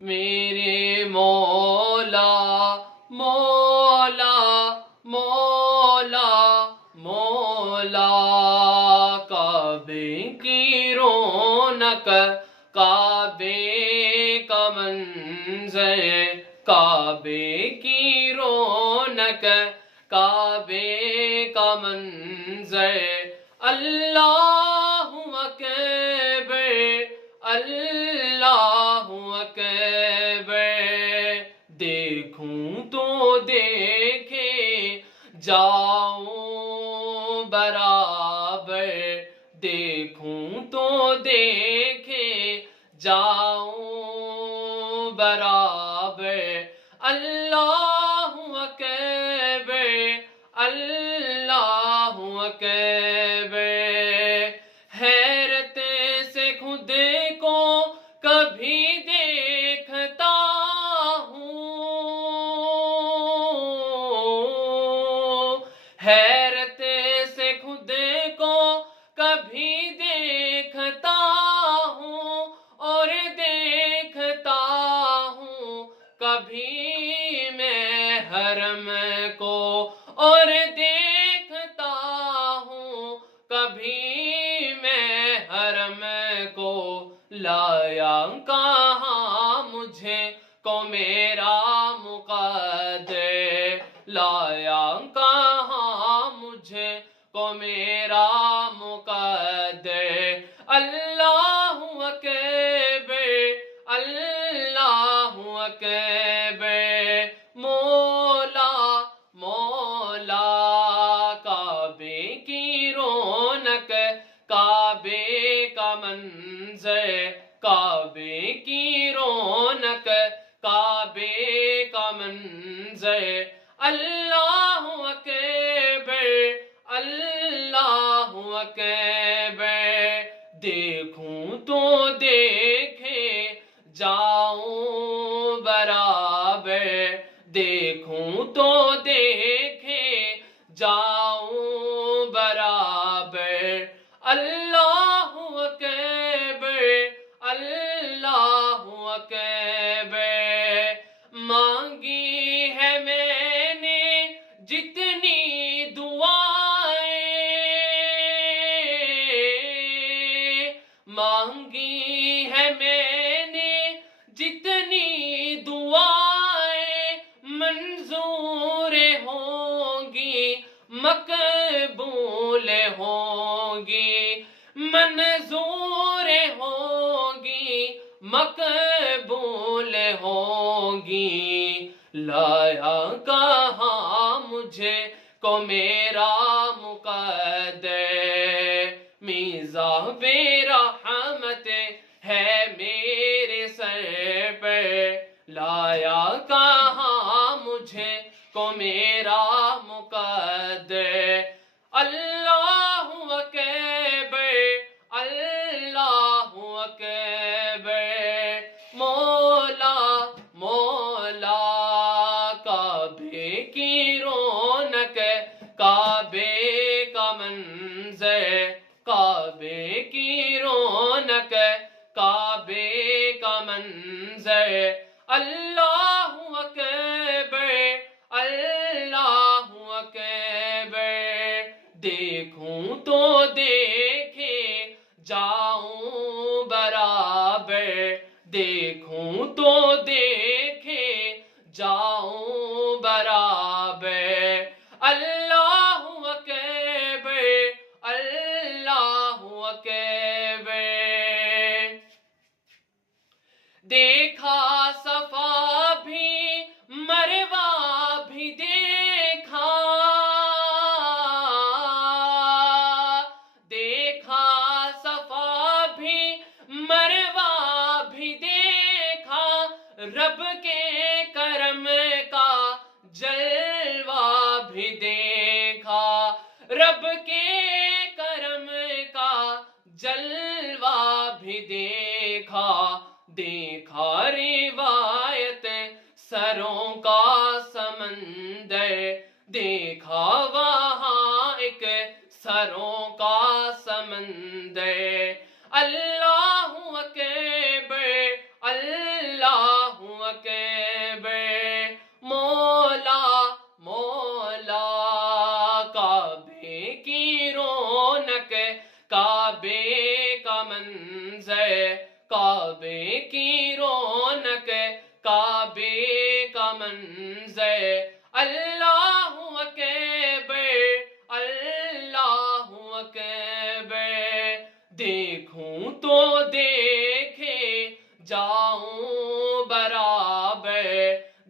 میرے مولا مولا مولا مولا، کعبے کی رونق کعبے کا منظر، کعبے کی رونق کعبے کا منظر، اللہ اکبر اللہ اکبر، دیکھوں تو دیکھے جاؤں برابر، دیکھوں تو دیکھے جاؤں برابر، اللہ اکبر اللہ اکبر، حیرت سے خود کو کبھی دیکھتا ہوں، حیرت سے خود کو کبھی دیکھتا ہوں، اور دیکھتا ہوں کبھی میں حرم کو، اور دیکھتا ہوں کبھی میں حرم کو، لایا کہاں مجھے کو میرا مقدر، لایا کہاں مجھے کو میرا مقدر، اللہ اکبر اللہ اکبر، مولا مولا، کعبے کی رونق کعبے کا منظر، کعبے کی رونق کعبے کا منظر، اللہ اکبر اللہ اکبر، دیکھوں تو دیکھے جاؤں برابر، دیکھوں تو دیکھے جاؤں برابر، اللہ اکبر اللہ اکبر، مانگی ہے میں نے جتنی دعائیں، مانگی ہے میں نے جتنی دعائیں، منظور ہوں گی مقبول ہوں گی، منظور ہوں گی مقبول ہوں گی، لایا کہاں مجھے کو میرا مقدر، میزاب رحمت ہے میرے سر پر، لایا کہاں مجھے کو میرا مقدر، اللہ اکبر اللہ اکبر، مولا مولا، کعبے کی رونق کعبے کا منظر، کعبے کی رونق کعبے کا منظر، اللہ اکبر اللہ اکبر، دیکھوں تو دیکھے جاؤں برابر، دیکھوں تو دیکھے جاؤں برابر، اللہ اکبر اللہ اکبر، دیکھا صفا بھی مروہ بھی دیکھا، دیکھا صفا بھی مروہ بھی دیکھا، رب کے کرم کا جلوہ بھی دیکھا، رب کے کرم کا جلوہ بھی دیکھا، دیکھا روایت سروں کا سمندر، دیکھا وہاں ایک سروں کا سمندر، اللہ اکبر اللہ کعبے کا منظر اللہ اکبر اللہ اکبر دیکھوں تو دیکھے جاؤں برابر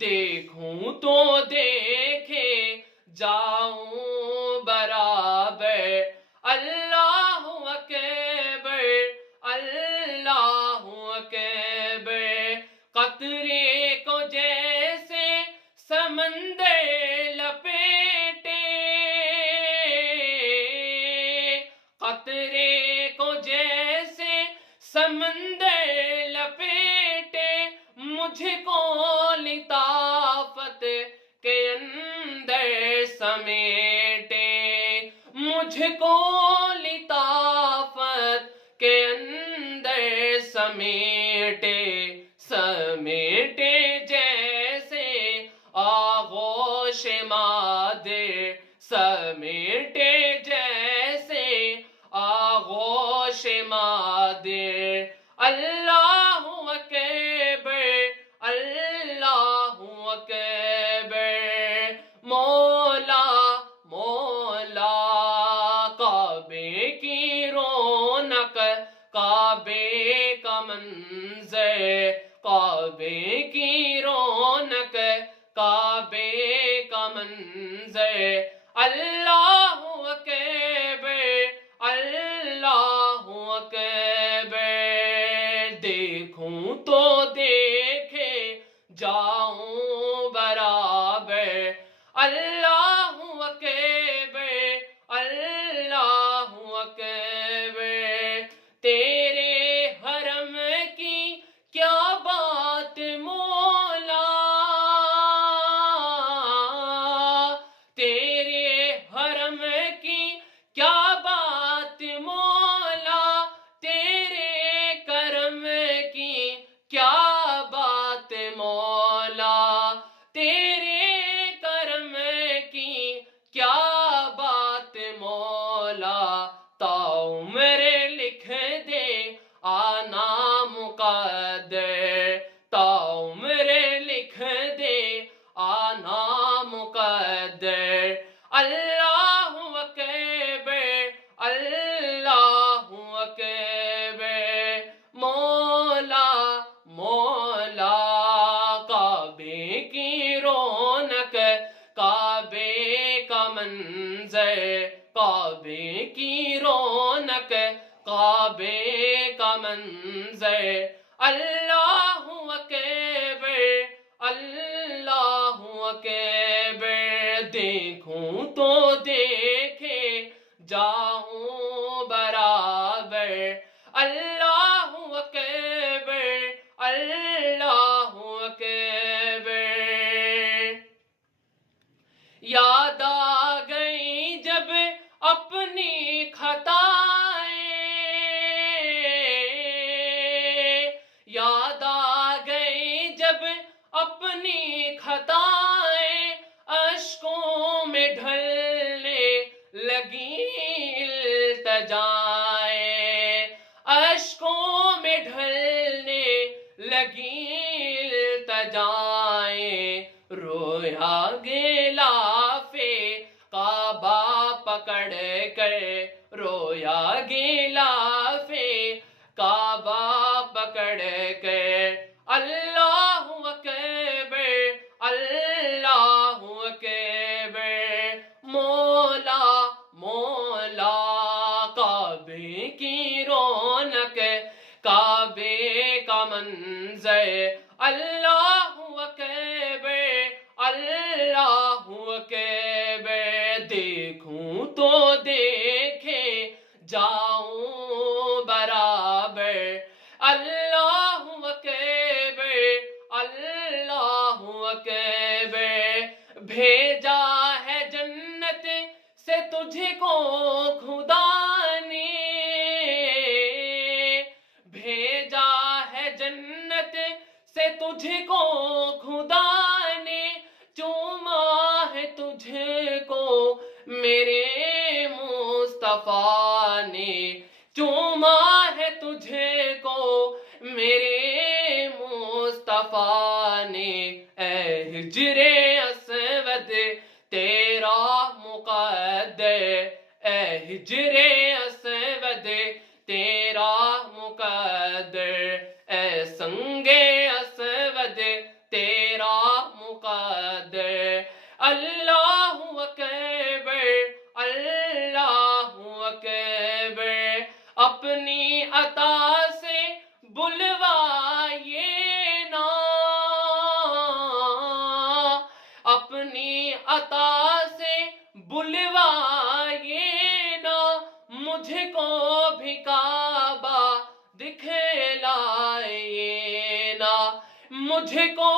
دیکھوں تو دیکھے جاؤں برابر اللہ اکبر اللہ اکبر قطرے کو جیسے سمندر لپیٹے قطرے کو جیسے سمندر لپیٹے مجھ کو لطافت کے اندر سمیٹے مجھ کو لطافت کے اندر سمیٹے سمیٹے جیسے آغوش مادر سمیٹے جیسے آغوش مادر اللہ اکبر اللہ اکبر مولا مولا کعبے کی رونق کعبے کا منظر کعبے کی رونق کعبے کا منظر اللہ اکبر اللہ اکبر دیکھوں تو دیکھے جاؤں برابر اللہ اکبر اللہ اکبر تیرے حرم کی کیا بات مولا تیرے حرم کی کیا بات مولا تیرے کرم کی کیا بات مولا تیرے کرم کی کیا بات مولا تا عمر لکھ دے آنا مقدر تا عمر لکھ دے آنا مقدر اللہ اکبر اللہ اکبر مولا مولا کعبے کی رونق کعبے کا منظر کعبے کی رونق کعبے کا منظر اللہ اکبر اللہ اکبر دیکھوں تو دیکھے جاؤں برابر اللہ اکبر اللہ اکبر یاد آ گئی جب اپنی خطائیں یاد آ گئی جب اپنی خطائیں اشکوں میں ڈھلنے لگی التجائیں اشکوں میں ڈھلنے لگی التجائیں رویا غلافِ کعبہ پکڑ کر رویا غلافِ کعبہ پکڑ کر اللہ اکبر اللہ اکبر مولا مولا کعبے کی رونق کعبے کا منظر اللہ اکبر اللہ اکبر دیکھوں تو دیکھے جاؤں برابر اللہ اکبر اللہ اکبر بھیجا ہے جنت سے تجھ کو خدا نے بھیجا ہے جنت سے تجھ کو خدا نے چوما ہے تجھ کو میرے مصطفیٰ نے چوما ہے تجھ کو میرے مصطفیٰ نے اے ہجر اسود تیرا مقدر، اے ہجر اسود تیرا مقدر، اے سنگ اسود تیرا مقدر۔ اللہ اکبر اللہ اکبر، اپنی عطا سے بلوائیے نا، اپنی عطا سے بلوائیے نا، مجھ کو بھی کعبہ دکھلائیے نا، مجھ کو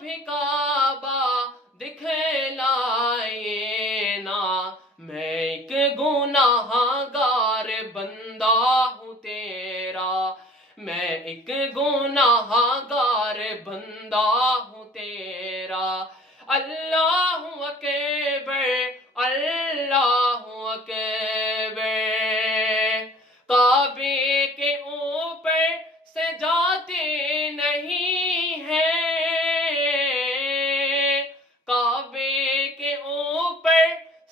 بھی کعبہ دکھلائیے نا۔ میں ایک گناہ گار بندہ ہوں تیرا، میں ایک گناہ گار بندہ ہوں تیرا۔ اللہ اکبر اللہ اکبر، کعبے کے اوپر سے جاتے نہیں ہیں، کعبے کے اوپر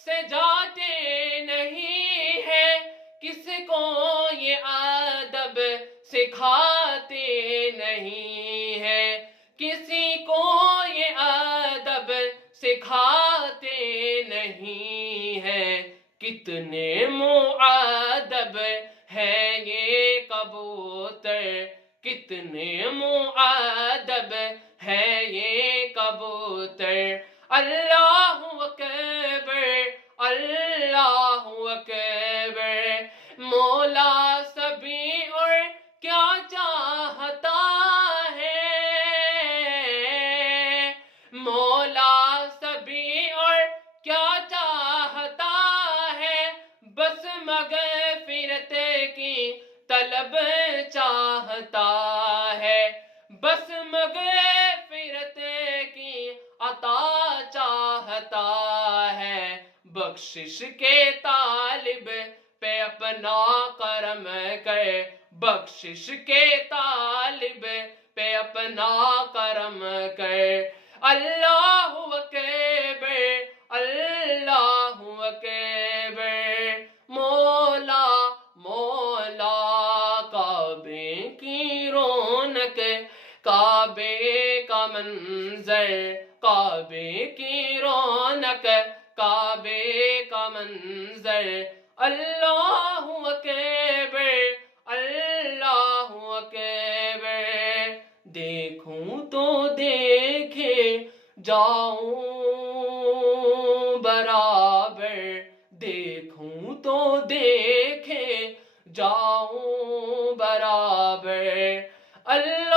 سے جاتے نہیں ہیں، کس کو یہ ادب سکھاتے نہیں ہیں، کسی کو یہ ادب سکھاتے نہیں ہیں۔ کتنے مؤدب ہے یہ کبوتر، کتنے مؤدب ہے یہ کبوتر۔ اللہ اکبر اللہ اکبر، مولا سبھی اور کیا چاہتا ہے، مولا سبھی اور کیا چاہتا ہے، بس مغفرت کی طلب چاہتا ہے، بس مغفرت کی عطا چاہتا ہے۔ بخشش کے طالب پہ اپنا کرم کر، بخشش کے طالب پہ اپنا کرم کر۔ اللہ اکبر اللہ اکبر، مولا مولا، کعبے کی رونق کعبے کا منظر، کعبے کی رونق کعبے کا منظر۔ اللہ اکبر اللہ اکبر، دیکھوں تو دیکھے جاؤں برابر، دیکھوں تو دیکھے جاؤں برابر۔ اللہ